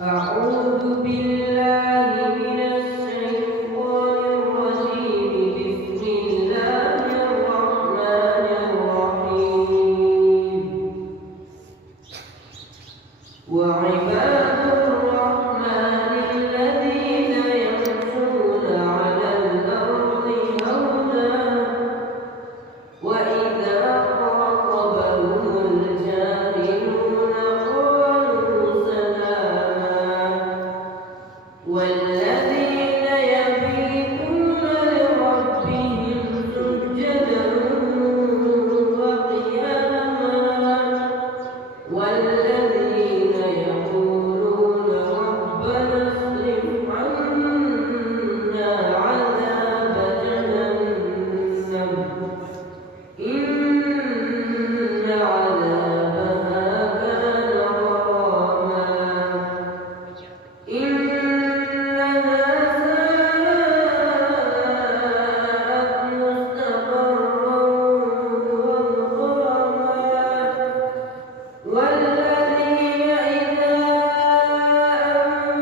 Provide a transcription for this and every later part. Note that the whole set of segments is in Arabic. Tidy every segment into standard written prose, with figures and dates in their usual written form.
أعوذ بالله من الشيطان الرجيم. بسم الله الرحمن الرحيم. وعباد الرحمن الذين يمشون على الأرض هونا وإذا خاطبهم الجاهلون قالوا سلاما والذين يبيتون لربهم سجدا وقياما والذين يقولون ربنا اصرف عنا عذاب جهنم إن عذابها كان غراما إنها ساءت مستقرا ومقاما والذين إذا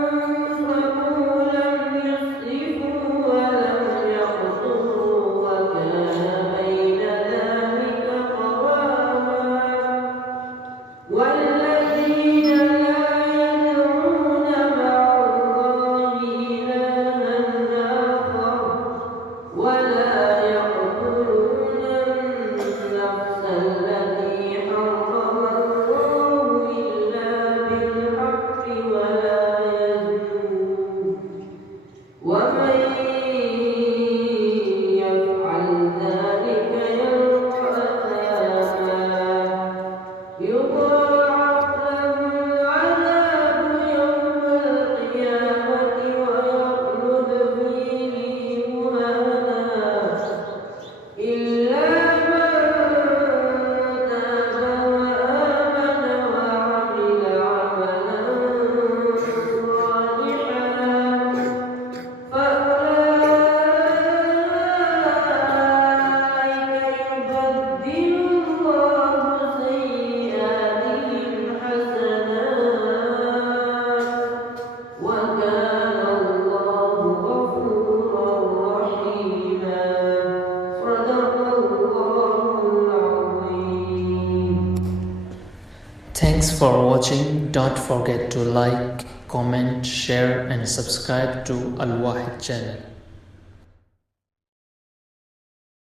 أنفقوا لم يسرفوا ولم يقتروا وكان بين ذلك قواما والذين لا يدعون مع الله إلها آخر ولا يقتلون النفس التي حرم الله إلا بالحق ولا يزنون ومن يفعل ذلك يلقى أثاما يضاعف له العذاب يوم القيامة ويخلد فيه مهانا إلا من تاب وآمن وعمل عملا صالحا فأولئك يبدل الله سيئاتهم حسنات وكان الله غفورا رحيما صدق الله العظيم. Thanks for watching. Don't forget to like, comment, share and subscribe to Al Wahid channel.